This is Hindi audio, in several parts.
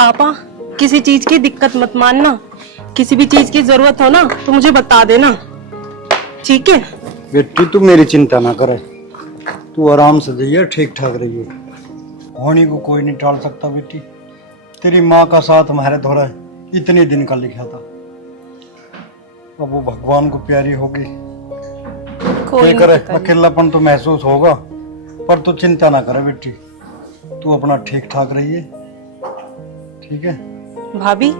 पापा, किसी चीज की दिक्कत मत मानना। किसी भी चीज की जरूरत हो ना तो मुझे बता देना, ठीक है? बेटी तू मेरी चिंता ना करे, तू आराम से जाइए, ठीक ठाक रहिए। होनी को कोई नहीं टाल सकता बेटी। तेरी माँ का साथ हमारे धोरा इतने दिन का लिखा था, अब वो भगवान को प्यारी होगी। कोई क्या नहीं करे, पिताजी। अकेलापन तो महसूस होगा, पर तू चिंता ना करे बेटी। तू अपना ठीक ठाक रहिए, ठीक है? भाभी,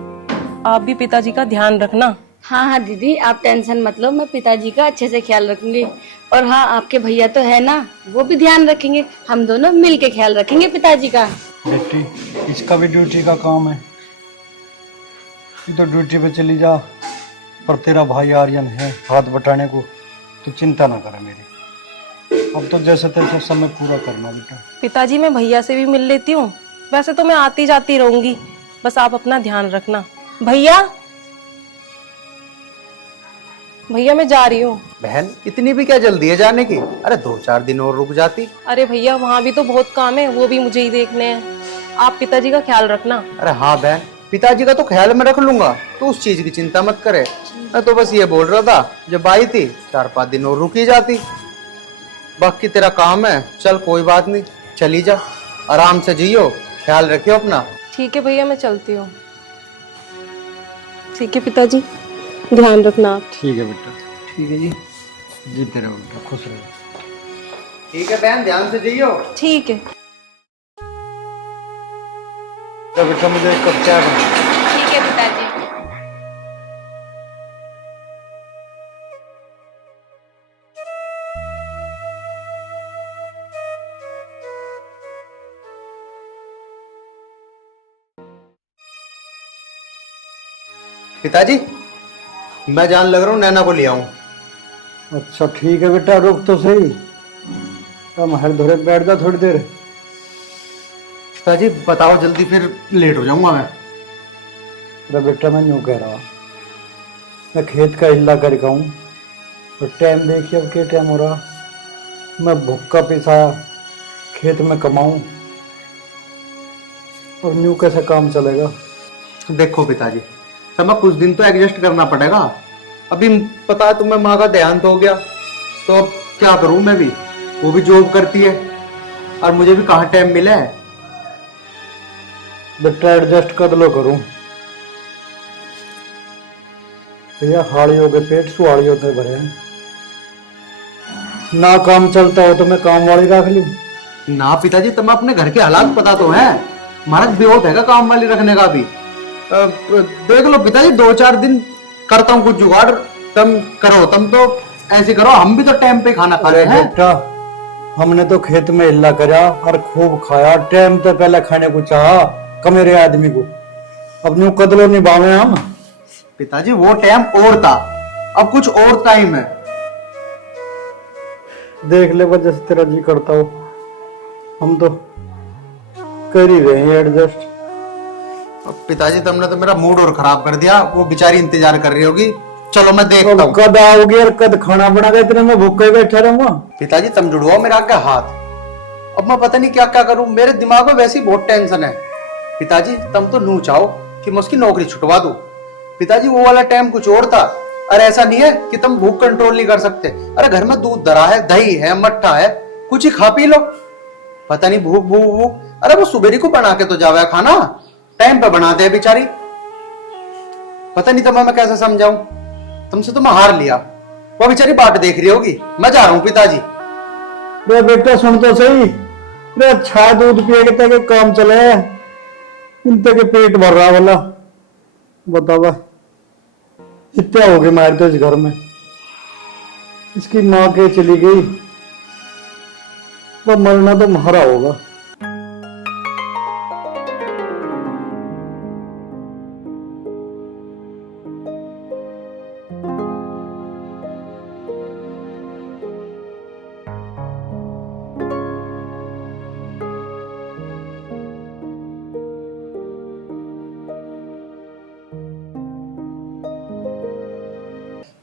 आप भी पिताजी का ध्यान रखना। हाँ हाँ दीदी, आप टेंशन मत लो, मैं पिताजी का अच्छे से ख्याल रखूंगी। और हाँ, आपके भैया तो है ना, वो भी ध्यान रखेंगे। हम दोनों मिल के ख्याल रखेंगे पिताजी का। बेटी इसका भी ड्यूटी का काम है, तू तो ड्यूटी पे चली जा, पर तेरा भाई आर्यन है हाथ बटाने को, तू चिंता ना करे मेरी। अब तो जैसे तैसे समय पूरा करना बेटा। पिताजी, मैं भैया से भी मिल लेती हूँ। वैसे तो मैं आती जाती रहूंगी, बस आप अपना ध्यान रखना। भैया, भैया मैं जा रही हूँ। बहन, इतनी भी क्या जल्दी है जाने की? अरे 2-4 दिन और रुक जाती। अरे भैया, वहाँ भी तो बहुत काम है, वो भी मुझे ही देखने हैं। आप पिताजी का ख्याल रखना। अरे हाँ बहन, पिताजी का तो ख्याल में रख लूंगा, तो उस चीज की चिंता मत करे। मैं तो बस ये बोल रहा था, जब आई थी 4-5 दिन और रुकी जाती। बाकी तेरा काम है, चल कोई बात नहीं, चली जा, आराम से जियो, ख्याल रखियो अपना। ठीक है भैया, मैं चलती हूँ। ठीक है पिताजी, ध्यान रखना आप। ठीक है बेटा, ठीक है जी। जीते रहो बेटा, खुश रहो। ठीक है बहन, ध्यान से जियो। ठीक है। तो बेटा मुझे एक कप चाय बना। ठीक है पिताजी। पिताजी, मैं जान लग रहा हूँ, नैना को ले आऊं। अच्छा ठीक है बेटा, रुक तो सही, तुम हर धोरे बैठ जा थोड़ी देर। पिताजी बताओ जल्दी, फिर लेट हो जाऊंगा मैं। अरे बेटा मैं यूँ कह रहा, मैं खेत का हिल्ला करके आऊँ, और टाइम देखिए अब क्या टाइम हो रहा, मैं भुक्का पिसा खेत में कमाऊँ, और यूँ कैसे काम चलेगा? देखो पिताजी, तुम्हें कुछ दिन तो एडजस्ट करना पड़ेगा। अभी पता है तुम्हें, माँ का देहांत हो गया, तो अब क्या करूं मैं भी? वो भी जॉब करती है और मुझे भी कहाँ टाइम मिला है। बेटा एडजस्ट कर लो करूँ भैया, हाड़ियों के पेट सुहाड़ियों के भरे हैं, ना काम चलता हो तो मैं काम वाली रख लूँ? ना पिताजी, तुम्हें अपने घर के हालात पता तो है, महाराज बेहोश है काम वाली रखने का भी। देख लो पिताजी, 2-4 दिन करता हूँ कुछ जुगाड़, तुम करो, तुम तो ऐसे करो, हम भी तो टाइम पे खाना खा रहे हैं। बेटा हमने तो खेत में हिल्ला करा और खूब खाया, टाइम तो पहले खाने को चाहा कमेरे आदमी को, अब न्यू कदलो निभावे हम। पिताजी वो टाइम और था, अब कुछ और टाइम है। देख ले वजह से तेरा जी करता हो, हम तो कर ही रहे हैं एडजस्ट। अब पिताजी तुमने तो मेरा मूड और खराब कर दिया, वो बेचारी इंतजार कर रही होगी। चलो मैं देखता अब हूँ। कद आओगे और कद खाना बना के इतने में भूखे बैठा रहूंगा? पिताजी तुम जुड़वाओ मेरा आगे हाथ, अब मैं पता नहीं क्या क्या करूं, मेरे दिमाग में वैसे ही बहुत टेंशन है। पिताजी तुम तो नू चाहो कि मैं उसकी नौकरी छुटवा दूं। पिताजी वो वाला टाइम कुछ और था, अरे ऐसा नहीं है कि तुम भूख कंट्रोल नहीं कर सकते। अरे घर में दूध धरा है, दही है, मट्ठा है, कुछ ही खा पी लो। पता नहीं भूख भूख भूख, अरे वो सुबेरी को बना के तो जावे खाना, टाइम पे बनाते हैं बेचारी। पता नहीं तुम्हें मैं कैसे समझाऊं, तुमसे तो मैं हार लिया, वो बेचारी बाट देख रही होगी। मैं जा रहा हूँ पिताजी। रे बेटा सुन तो सही, रे अच्छा दूध पिए के तक काम चले, इनते के पेट भर रहा वाला, बतावा इतना हो गया मार तो इस घर में। इसकी माँ के चली गई, वो मरना तो मारा होगा।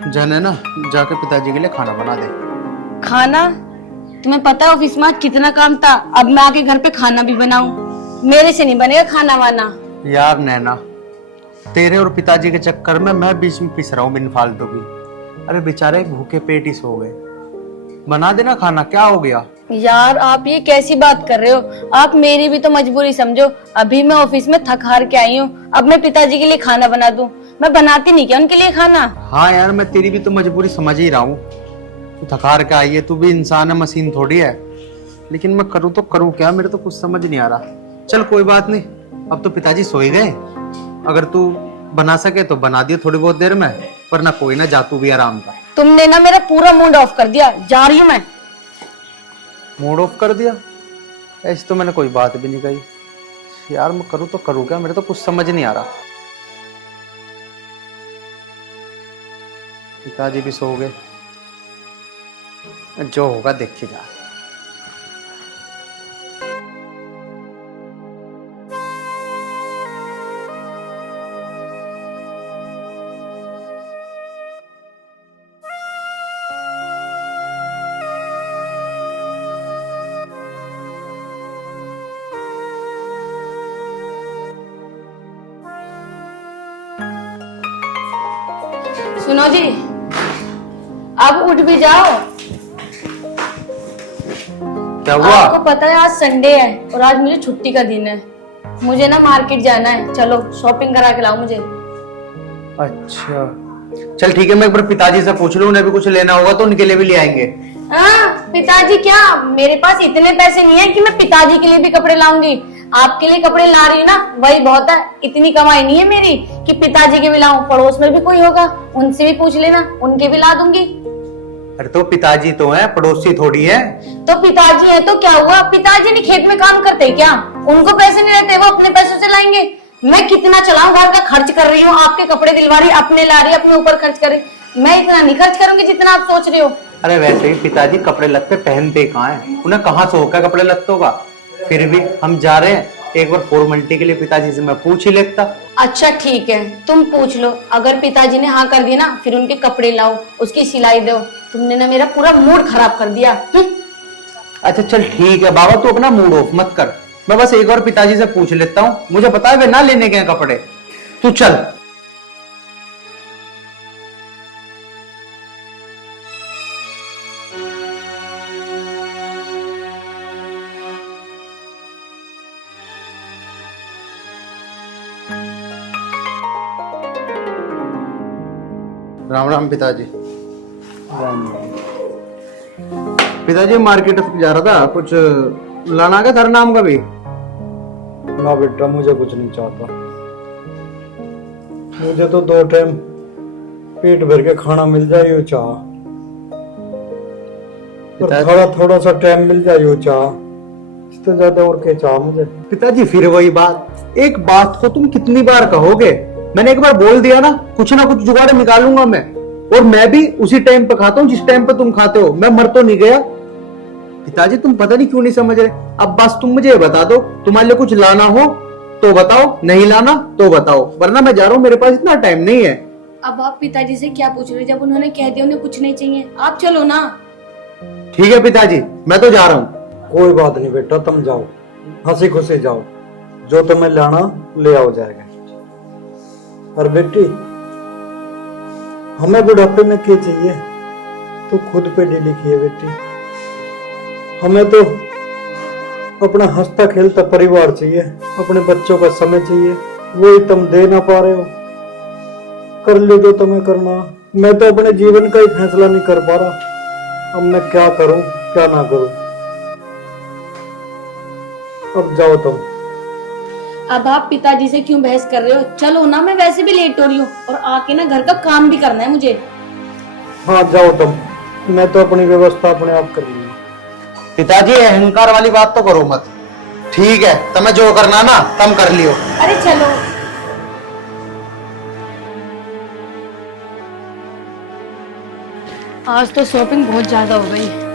जाने ना, जाके पिताजी के लिए खाना बना दे। खाना? तुम्हें पता है ऑफिस में आज कितना काम था, अब मैं आके घर पे खाना भी बनाऊं? मेरे से नहीं बनेगा खाना वाना। यार नैना, तेरे और पिताजी के चक्कर में मैं बीच में पिस रहा हूँ बिन फालतू की। अरे बेचारे भूखे पेट ही सो गए। बना देना खाना, क्या हो गया? यार आप ये कैसी बात कर रहे हो? आप मेरी भी तो मजबूरी समझो। अभी मैं ऑफिस में थक हार के आई हूँ, अब मैं पिताजी के लिए खाना बना दूं? मैं बनाती नहीं क्या उनके लिए खाना? हाँ यार, मैं तेरी भी तो मजबूरी समझ ही रहा हूँ। तू थकार के आई है, तू भी इंसान है, मशीन थोड़ी है। लेकिन मैं करूँ तो करूँ क्या, मेरे तो कुछ समझ नहीं आ रहा। चल कोई बात नहीं, अब तो पिताजी सो ही गए। अगर तू बना सके तो बना दियो थोड़ी बहुत देर में, पर ना कोई ना, जा तू भी आराम कर। तुमने ना मेरा पूरा मूड ऑफ कर दिया, जा रही हूँ मैं। मूड ऑफ कर दिया? ऐसी तो मैंने कोई बात भी नहीं कही। यार मैं करूँ तो करूँ क्या, मेरे तो कुछ समझ नहीं आ रहा। पिताजी भी सो गए, जो होगा देखी जा। सुनो जी, अब उठ भी जाओ। क्या हुआ? आपको पता है आज संडे है और आज मुझे छुट्टी का दिन है। मुझे ना मार्केट जाना है, चलो शॉपिंग करा के लाओ मुझे। अच्छा चल ठीक है, मैं एक बार पिताजी से पूछ लूं, उन्हें भी कुछ लेना होगा तो उनके लिए भी ले आएंगे। हाँ पिताजी क्या, मेरे पास इतने पैसे नहीं है कि मैं पिताजी के लिए भी कपड़े लाऊंगी। आपके लिए कपड़े ला रही हूँ ना, वही बहुत है। इतनी कमाई नहीं है मेरी कि पिताजी के भी लाऊं। पड़ोस में भी कोई होगा, उनसे भी पूछ लेना, उनके भी ला दूंगी। अरे तो पिताजी तो है, पड़ोसी थोड़ी है। तो पिताजी है तो क्या हुआ? पिताजी नहीं खेत में काम करते क्या? उनको पैसे नहीं रहते, वो अपने पैसों से लाएंगे। मैं कितना चलाऊं, घर का खर्च कर रही हूँ, आपके कपड़े दिलवा रही, अपने ला रही, अपने ऊपर खर्च कर रही। मैं इतना नहीं खर्च करूंगी जितना आप सोच रहे हो। अरे वैसे ही पिताजी कपड़े लत्ते पहनते कहाँ है, उन्हें कहाँ शौक है कपड़े लत्तों का। फिर भी हम जा रहे हैं, एक बार फॉर्मेलिटी के लिए पिताजी से मैं पूछ ही लेता। अच्छा ठीक है, तुम पूछ लो। अगर पिताजी ने हाँ कर दिया ना, फिर उनके कपड़े लाओ, उसकी सिलाई दो। तुमने ना मेरा पूरा मूड खराब कर दिया। अच्छा चल ठीक है बाबा, तू अपना मूड ऑफ मत कर। मैं बस एक बार पिताजी से पूछ लेता हूँ, मुझे पता है वे ना लेने के हैं कपड़े। तू चल। राम राम पिताजी। पिताजी मार्केट जा रहा था, कुछ लाना का तेरे नाम का भी? ना बेटा, मुझे कुछ नहीं चाहता। मुझे तो 2 टाइम पेट भर के खाना मिल जाए यो चाह, और थोड़ा थोड़ा सा टाइम मिल जाए यो चाह। इससे ज्यादा और क्या चाह मुझे? पिताजी फिर वही बात, एक बात को तुम कितनी बार कहोगे? मैंने एक बार बोल दिया ना कुछ जुगाड़ निकालूंगा मैं। और मैं भी उसी टाइम पे खाता हूँ जिस टाइम पे तुम खाते हो, मैं मर तो नहीं गया। पिताजी तुम पता नहीं क्यों नहीं समझ रहे। अब बस तुम मुझे बता दो, तुम्हारे लिए कुछ लाना हो तो बताओ, नहीं लाना तो बताओ, वरना मैं जा रहा हूँ, मेरे पास इतना टाइम नहीं है। अब आप पिताजी से क्या पूछ रहे हो? जब उन्होंने कह दिया उन्हें कुछ नहीं चाहिए, आप चलो ना। ठीक है पिताजी, मैं तो जा रहा हूँ। कोई बात नहीं बेटा, तुम जाओ, हंसी खुशी जाओ, जो तुम्हें लाना ले आओ जाएगा। और बेटी, हमें बुढ़ापे में क्या चाहिए? तू खुद पे ढीली की है बेटी। हमें तो अपना हंसता खेलता परिवार चाहिए, अपने बच्चों का समय चाहिए। वही तुम दे ना पा रहे हो। कर लो जो तुम्हें करना, मैं तो अपने जीवन का ही फैसला नहीं कर पा रहा। अब मैं क्या करूं क्या ना करूं। अब जाओ तुम। अब आप पिताजी से क्यों बहस कर रहे हो? चलो ना, मैं वैसे भी लेट हो रही हूँ और आके ना घर का काम भी करना है मुझे। हाँ जाओ तुम, मैं तो अपनी व्यवस्था अपने आप कर लूंगी। पिताजी अहंकार वाली बात तो करो मत। ठीक है, तुम्हें जो करना ना तुम कर लियो। अरे चलो। आज तो शॉपिंग बहुत ज्यादा हो गई।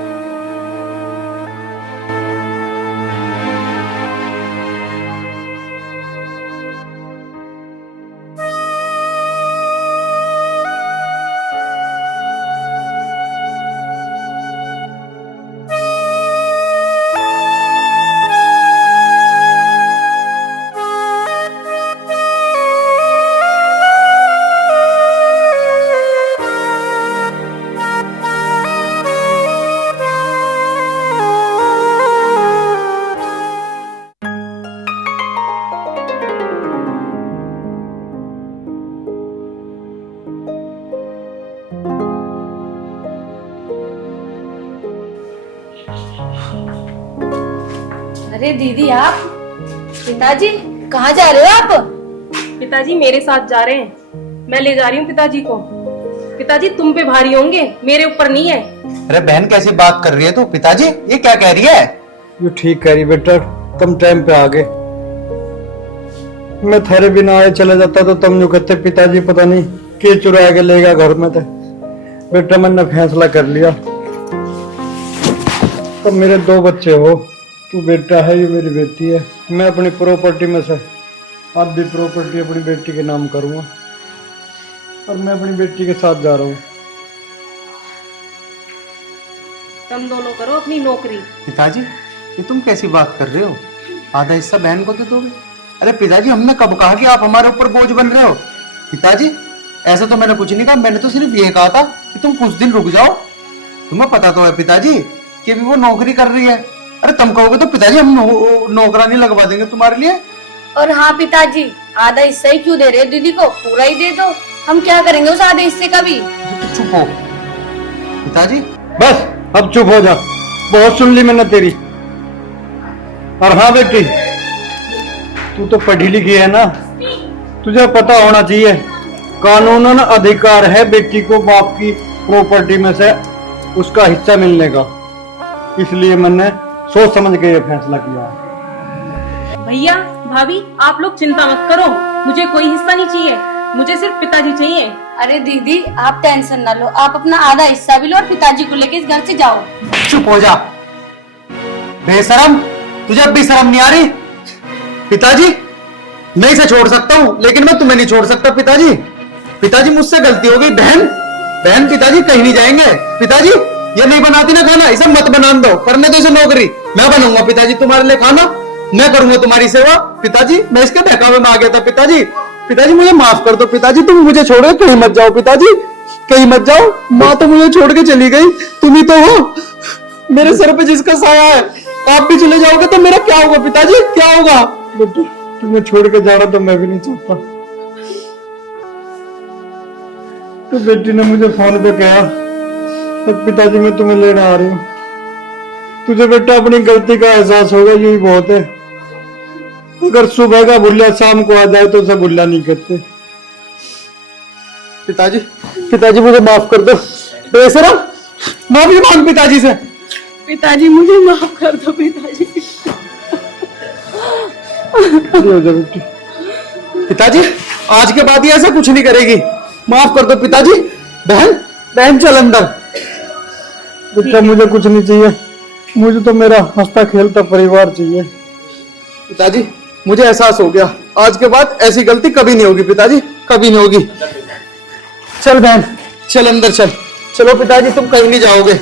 अरे दीदी आप, पिताजी कहाँ जा रहे हो आप? पिताजी मेरे साथ जा रहे हैं, मैं ले जा रही हूँ पिताजी को। पिताजी तुम पे भारी होंगे, मेरे ऊपर नहीं है। अरे बहन कैसी बात कर रही है तू? पिताजी ये क्या कह रही है? ये ठीक कह रही बेटा, तुम टाइम पे आ गए। मैं थारे बिना आए चला जाता तो तुम जो कहते पिताजी पता नहीं के चुरा के लेगा घर में। तो बेटा मैंने फैसला कर लिया। तुम मेरे 2 बच्चे हो, तू बेटा है, ये मेरी बेटी है। मैं अपनी प्रॉपर्टी में से आधी प्रॉपर्टी अपनी बेटी के नाम करूंगा और मैं अपनी बेटी के साथ जा रहा हूँ। तुम दोनों करो अपनी नौकरी। पिताजी ये तुम कैसी बात कर रहे हो? आधा हिस्सा बहन को दे दोगे? अरे पिताजी हमने कब कहा कि आप हमारे ऊपर बोझ बन रहे हो? पिताजी ऐसा तो मैंने कुछ नहीं कहा, मैंने तो सिर्फ ये कहा था कि तुम कुछ दिन रुक जाओ। तुम्हें पता तो है पिताजी कि भी वो नौकरी कर रही है। अरे तुम कहोगे तो पिताजी हम नौकरानी लगवा देंगे तुम्हारे लिए। और हाँ पिताजी, आधा हिस्सा ही क्यों दे रहे हो दीदी को, पूरा ही दे दो। हम क्या करेंगे उस आधे हिस्से का भी? तो चुप हो पिताजी। बस अब चुप हो जा, बहुत सुन ली मैंने तेरी। और हाँ बेटी, तू तो पढ़ी लिखी है ना, तुझे पता होना चाहिए कानूनन अधिकार है बेटी को बाप की प्रॉपर्टी में से उसका हिस्सा मिलने का। इसलिए मैंने सोच समझ के ये फैसला किया है। भैया भाभी आप लोग चिंता मत करो, मुझे कोई हिस्सा नहीं चाहिए, मुझे सिर्फ पिताजी चाहिए। अरे दीदी आप टेंशन ना लो, आप अपना आधा हिस्सा भी लो और पिताजी को लेके इस घर से जाओ। चुप हो जा बेशरम, तुझे अब भी शर्म नहीं आ रही? पिताजी मैं इसे छोड़ सकता हूँ लेकिन मैं तुम्हें नहीं छोड़ सकता पिताजी। पिताजी मुझसे गलती हो गई। बहन पिताजी कहीं नहीं जाएंगे। पिताजी ये नहीं बनाती ना खाना, इसे मत बना दो, करने दो इसे नौकरी। मैं बनूंगा पिताजी तुम्हारे लिए खाना, मैं करूंगा तुम्हारी सेवा। पिताजी मैं इसके बहकावे में आ गया था। पिताजी मुझे माफ कर दो। पिताजी तुम मुझे छोड़ के कहीं मत जाओ। पिताजी कहीं मत जाओ, माँ तो मुझे छोड़ के चली गई, तुम ही तो हो मेरे सर पे जिसका साया है। आप भी चले जाओगे तो मेरा क्या होगा पिताजी, क्या होगा? बेटा तुम्हें छोड़ के जाना तो मैं भी नहीं चाहता। तो बेटी ने मुझे फोन पे कहा तो पिताजी मैं तुम्हें लेने आ रही हूँ। तुझे बेटा अपनी गलती का एहसास होगा, यही बहुत है। अगर सुबह का भुल्ला शाम को आ जाए तो उसे भुल्ला नहीं करते। पिताजी मुझे माफ कर दो। बेशरम माफी मांग पिताजी से। पिताजी मुझे माफ कर दो पिताजी। हो जा बेटी। पिताजी आज के बाद ये ऐसा कुछ नहीं करेगी, माफ कर दो पिताजी। बहन चल अंदर। बेटा मुझे कुछ नहीं चाहिए, मुझे तो मेरा हंसता खेलता परिवार चाहिए। पिताजी मुझे एहसास हो गया, आज के बाद ऐसी गलती कभी नहीं होगी पिताजी, कभी नहीं होगी। चल बहन चल अंदर चल। चलो पिताजी तुम कहीं नहीं जाओगे।